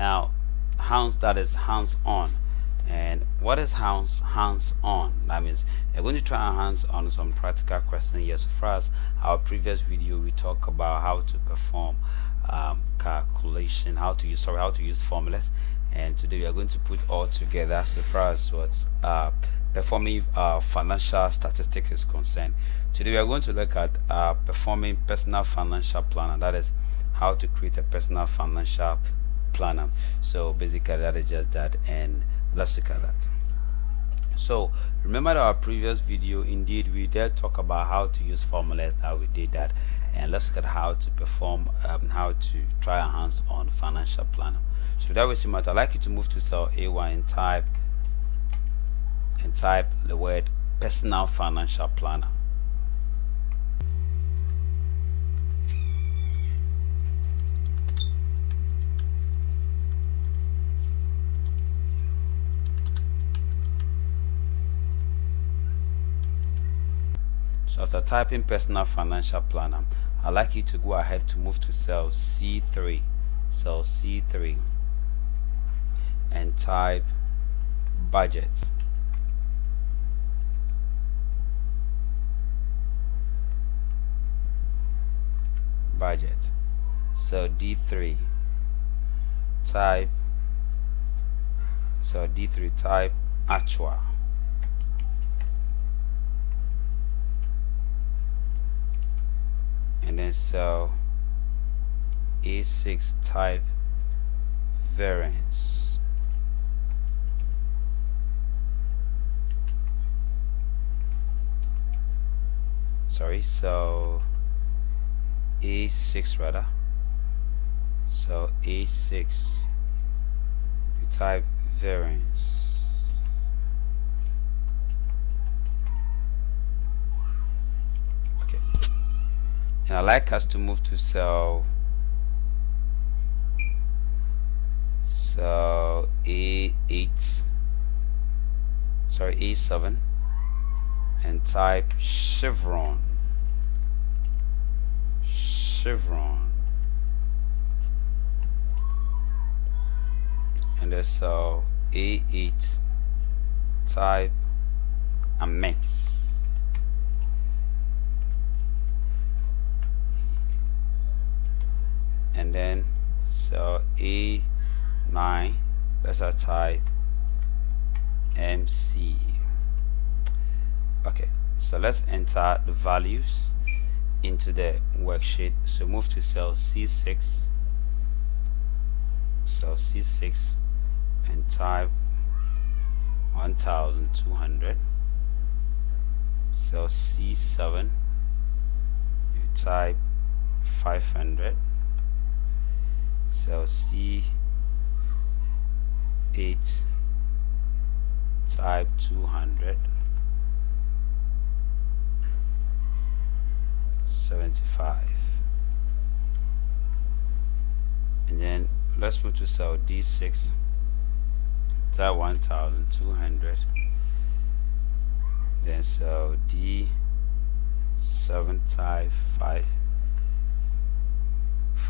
Now, that is hands on. And what is hands on? That means we're going to try our hands on some practical questions here. So far as our previous video, we talk about how to perform calculation, how to use formulas, and today we are going to put all together so far as what performing financial statistics is concerned. Today we are going to look at performing personal financial planner. That is how to create a personal financial planner. So basically that is just that, and let's look at that. So remember our previous video, indeed we did talk about how to use formulas, that we did that, and let's look at how to perform how to try our hands on financial planner. So that was I'd like you to move to cell A1 and type the word personal financial planner. So after typing personal financial planner, I'd like you to go ahead to move to cell C3, and type budget. So D3 type actual. And then cell A6 type variance. So A6 rather. So A6 you type variance. Okay. And I'd like us to move to cell A7 and type chevron. And then cell A8 type Amex. And then cell A9 let's type MC. Okay, so let's enter the values into the worksheet. So move to cell C6, and type 1200. Cell C7 you type 500. Cell C8 type 200. 75. And then let's move to cell D6, type 1200. Then cell D7 type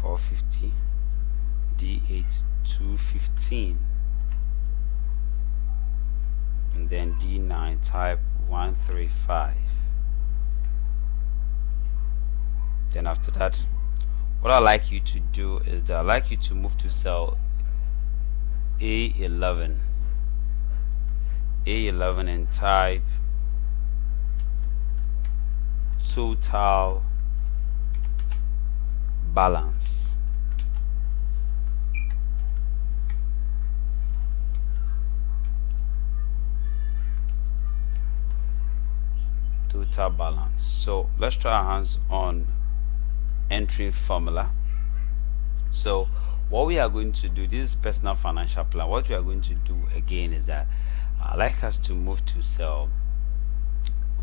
450. D8 215. And then D9 type 135. Then after that, what I'd like you to do is that I'd like you to move to cell A11 and type total balance. So let's try our hands on entering formula. So what we are going to do, this is personal financial plan. What we are going to do again is that I'd like us to move to cell,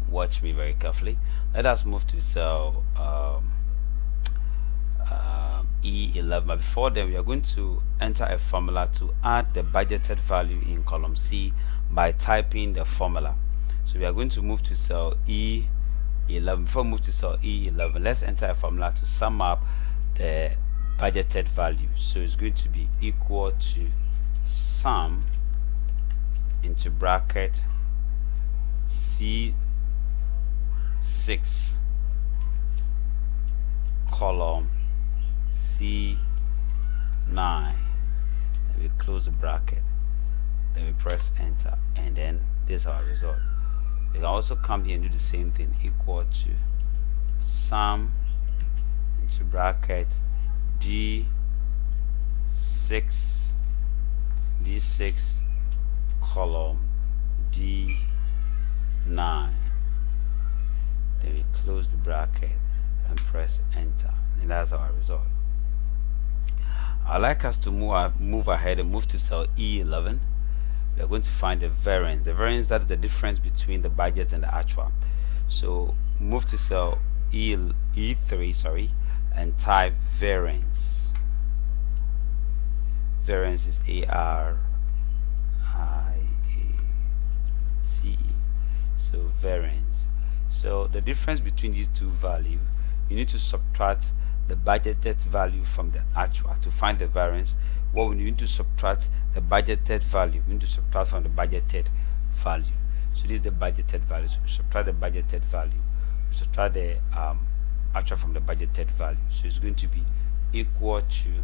watch me very carefully, let us move to cell E11. But before then, we are going to enter a formula to add the budgeted value in column C by typing the formula. So we are going to move to cell E11. Before we move to cell E11, let's enter a formula to sum up the budgeted value. So it's going to be equal to sum into bracket C6 column C9. Then we close the bracket, then we press enter, and then this is our result. We can also come here and do the same thing, equal to sum into bracket D6 column D9. Then we close the bracket and press enter, and that's our result. I'd like us to move ahead and move to cell E11. We are going to find the variance. The variance, that's the difference between the budget and the actual. So move to cell E3, sorry, and type variance. Variance is ARIACE. So variance. So the difference between these two values, you need to subtract the budgeted value from the actual to find the variance. What we need to subtract the budgeted value, we need to subtract from the budgeted value. So this is the budgeted value. So we subtract the budgeted value, we subtract the actual from the budgeted value. So it's going to be equal to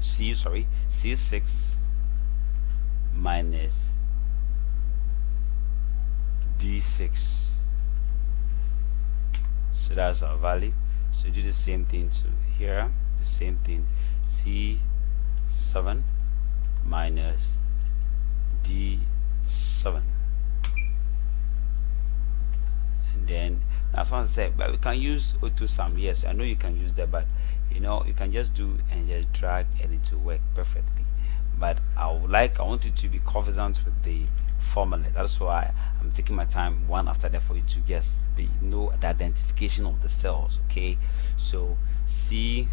C6 minus D6. So that's our value. So do the same thing to here, the same thing, C7 minus D7. And then that's what I said, but we can use auto sum. Yes, I know you can use that, but you know, you can just do and just drag and it will work perfectly. But I want you to be confident with the formula. That's why I'm taking my time one after that for you to just know the identification of the cells. Okay, so C8,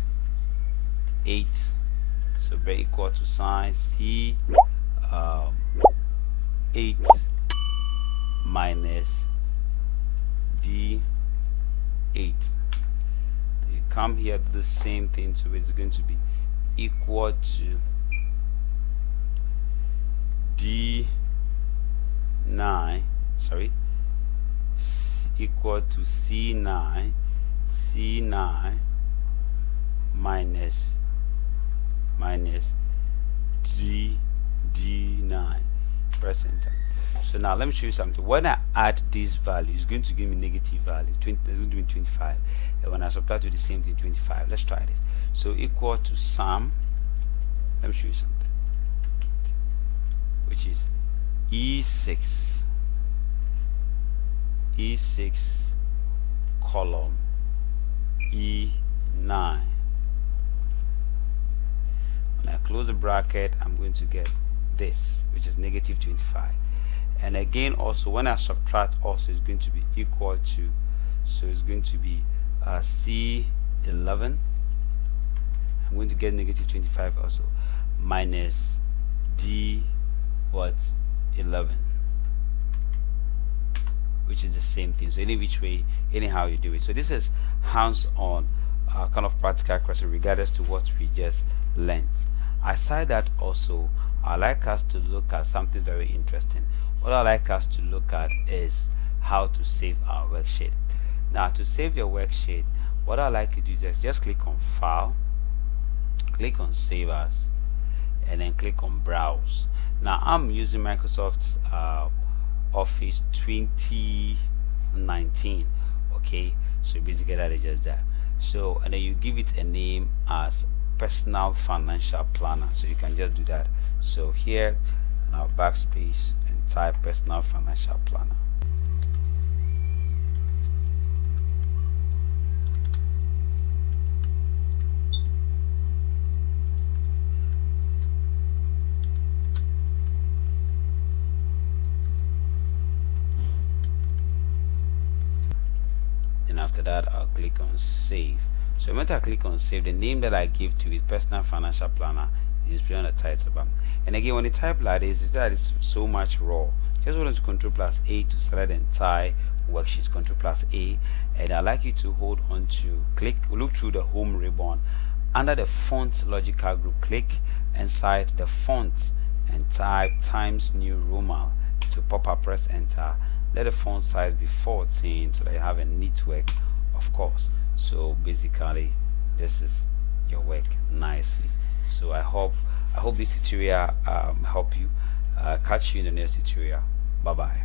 so very equal to sign C8 minus D8. You come here, do the same thing, so it's going to be equal to D9, sorry, equal to C9 minus D9. Press enter. So now let me show you something. When I add this value, it's going to give me negative value. It's going to be 25. And when I subtract to the same thing, 25. Let's try this. So equal to sum. Let me show you something, which is E6 column E9. When I close the bracket, I'm going to get this, which is negative 25. And again, also when I subtract, also is going to be equal to, so it's going to be C11. I'm going to get negative 25 also, minus D what 11, which is the same thing. So any which way, anyhow you do it. So this is hands-on kind of practical question regardless to what we just learned. Aside that, also I like us to look at something very interesting. What I like us to look at is how to save our worksheet. Now to save your worksheet, what I like you to do is just click on File, click on Save As, and then click on Browse. Now I'm using Microsoft Office 2019. Okay, so basically that is just that. So and then you give it a name as Personal Financial Planner. So you can just do that. So here now backspace and type Personal Financial Planner. After that, I'll click on Save. So when I click on Save, the name that I give to it, Personal Financial Planner, is displayed on the title bar. And again, when you type like this, is that it's so much raw. Just hold on to Control+A to select the entire worksheet, Control plus A, and I'd like you to hold on to look through the home ribbon. Under the font logical group, click inside the font and type Times New Roman. To pop up, press enter. Let the font size be 14 so that you have a neat work, of course. So basically this is your work nicely. So I hope this tutorial help you. Catch you in the next tutorial. Bye bye.